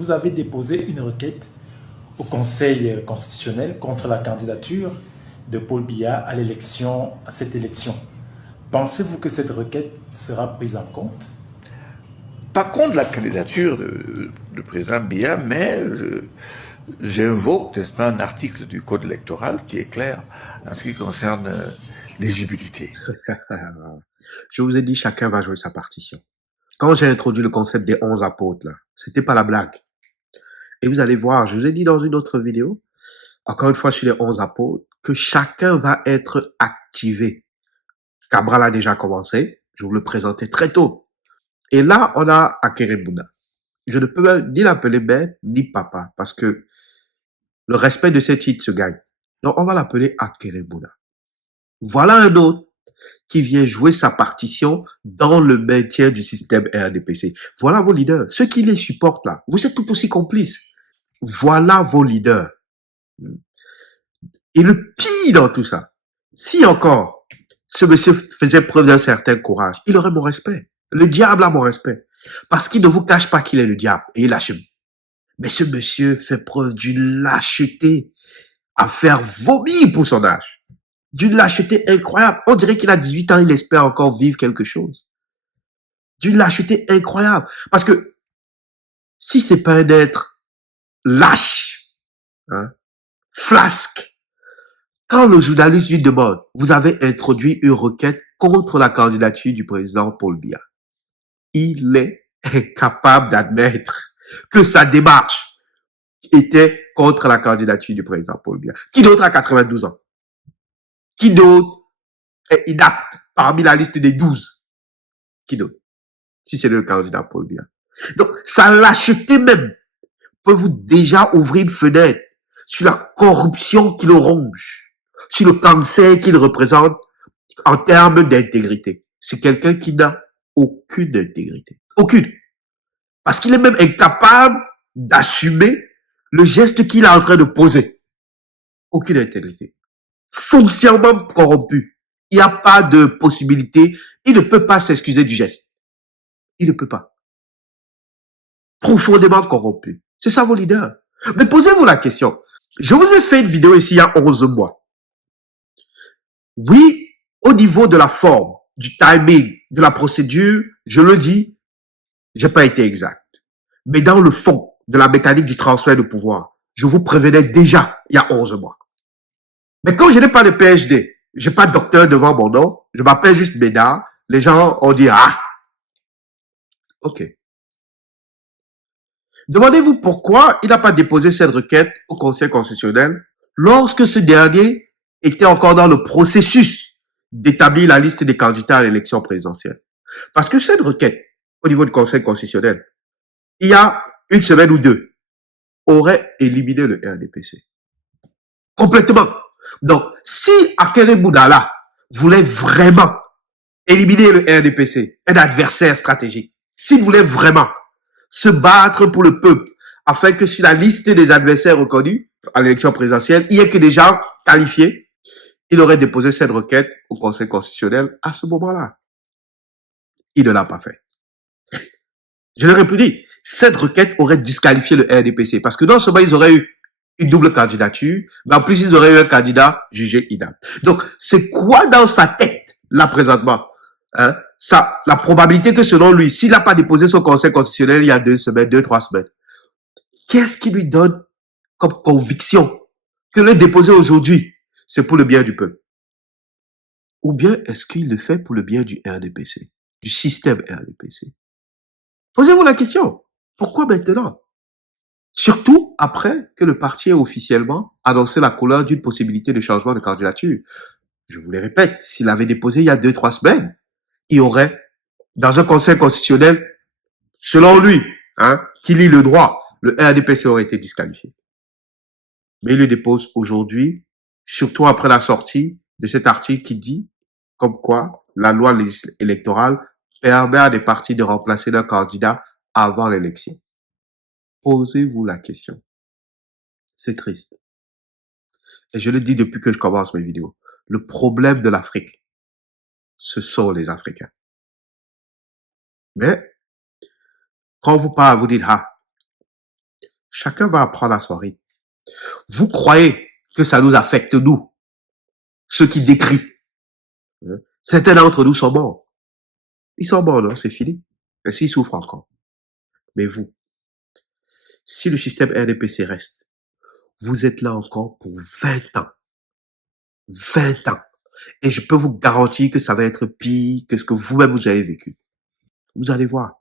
vous avez déposé une requête au Conseil constitutionnel contre la candidature de Paul Biya à cette élection. Pensez-vous que cette requête sera prise en compte? Pas contre la candidature du président Biya, mais j'invoque, n'est-ce pas, un article du Code électoral qui est clair en ce qui concerne l'éligibilité. Je vous ai dit, chacun va jouer sa partition. Quand j'ai introduit le concept des 11 apôtres, là, c'était pas la blague. Et vous allez voir, je vous ai dit dans une autre vidéo, encore une fois sur les 11 apôtres, que chacun va être activé. Cabral a déjà commencé, je vous le présentais très tôt. Et là, on a Akerebouda. Je ne peux ni l'appeler bête, ni papa, parce que le respect de ces titres se gagne. Donc, on va l'appeler Akerebouda. Voilà un autre qui vient jouer sa partition dans le maintien du système RDPC. Voilà vos leaders. Ceux qui les supportent là, vous êtes tout aussi complices. Voilà vos leaders. Et le pire dans tout ça, si encore ce monsieur faisait preuve d'un certain courage, il aurait mon respect. Le diable a mon respect. Parce qu'il ne vous cache pas qu'il est le diable et il lâche. Mais ce monsieur fait preuve d'une lâcheté à faire vomir pour son âge. D'une lâcheté incroyable. On dirait qu'il a 18 ans, il espère encore vivre quelque chose. D'une lâcheté incroyable. Parce que si c'est pas un être lâche, hein, flasque, quand le journaliste lui demande, vous avez introduit une requête contre la candidature du président Paul Biya, il est incapable d'admettre que sa démarche était contre la candidature du président Paul Biya. Qui d'autre a 92 ans? Qui d'autre est inapte parmi la liste des 12? Qui d'autre? Si c'est le candidat Paul Biya. Donc, sa lâcheté même peut vous déjà ouvrir une fenêtre sur la corruption qui le ronge, sur le cancer qu'il représente en termes d'intégrité. C'est quelqu'un qui n'a aucune intégrité. Aucune. Parce qu'il est même incapable d'assumer le geste qu'il est en train de poser. Aucune intégrité. Foncièrement corrompu. Il n'y a pas de possibilité. Il ne peut pas s'excuser du geste. Il ne peut pas. Profondément corrompu. C'est ça vos leaders. Mais posez-vous la question. Je vous ai fait une vidéo ici il y a 11 mois. Oui, au niveau de la forme, du timing, de la procédure, je le dis, j'ai pas été exact. Mais dans le fond de la mécanique du transfert de pouvoir, je vous prévenais déjà il y a 11 mois. Mais comme je n'ai pas de PhD, j'ai pas de docteur devant mon nom, je m'appelle juste Bédard, les gens ont dit, ah, ok. Demandez-vous pourquoi il n'a pas déposé cette requête au Conseil constitutionnel lorsque ce dernier était encore dans le processus d'établir la liste des candidats à l'élection présidentielle. Parce que cette requête, au niveau du Conseil constitutionnel, il y a une semaine ou deux, aurait éliminé le RDPC. Complètement. Donc, si Akere Boudala voulait vraiment éliminer le RDPC, un adversaire stratégique, s'il voulait vraiment se battre pour le peuple, afin que sur la liste des adversaires reconnus à l'élection présidentielle, il n'y ait que des gens qualifiés, il aurait déposé cette requête au Conseil constitutionnel à ce moment-là. Il ne l'a pas fait. Je l'ai répété, cette requête aurait disqualifié le RDPC parce que non seulement ils auraient eu une double candidature, mais en plus ils auraient eu un candidat jugé inapte. Donc, c'est quoi dans sa tête, là, présentement, hein, ça, la probabilité que selon lui, s'il n'a pas déposé son Conseil constitutionnel il y a 2 semaines, 2-3 semaines, qu'est-ce qui lui donne comme conviction que le déposer aujourd'hui, c'est pour le bien du peuple? Ou bien est-ce qu'il le fait pour le bien du RDPC, du système RDPC? Posez-vous la question. Pourquoi maintenant? Surtout après que le parti ait officiellement annoncé la couleur d'une possibilité de changement de candidature. Je vous le répète, s'il avait déposé il y a 2-3 semaines, il aurait, dans un conseil constitutionnel, selon lui, hein, qui lit le droit, le RDPC aurait été disqualifié. Mais il le dépose aujourd'hui, surtout après la sortie de cet article qui dit, comme quoi, la loi électorale permet à des partis de remplacer leur candidat avant l'élection. Posez-vous la question. C'est triste. Et je le dis depuis que je commence mes vidéos. Le problème de l'Afrique, ce sont les Africains. Mais, quand vous parlez, vous dites, ah, Chacun va apprendre à son rythme. Vous croyez que ça nous affecte, nous, ceux qui décrient. Certains d'entre nous sont morts. Ils sont morts, non, c'est fini. Mais s'ils souffrent encore. Mais vous, si le système RDPC reste, vous êtes là encore pour 20 ans. 20 ans. Et je peux vous garantir que ça va être pire que ce que vous-même vous avez vécu. Vous allez voir.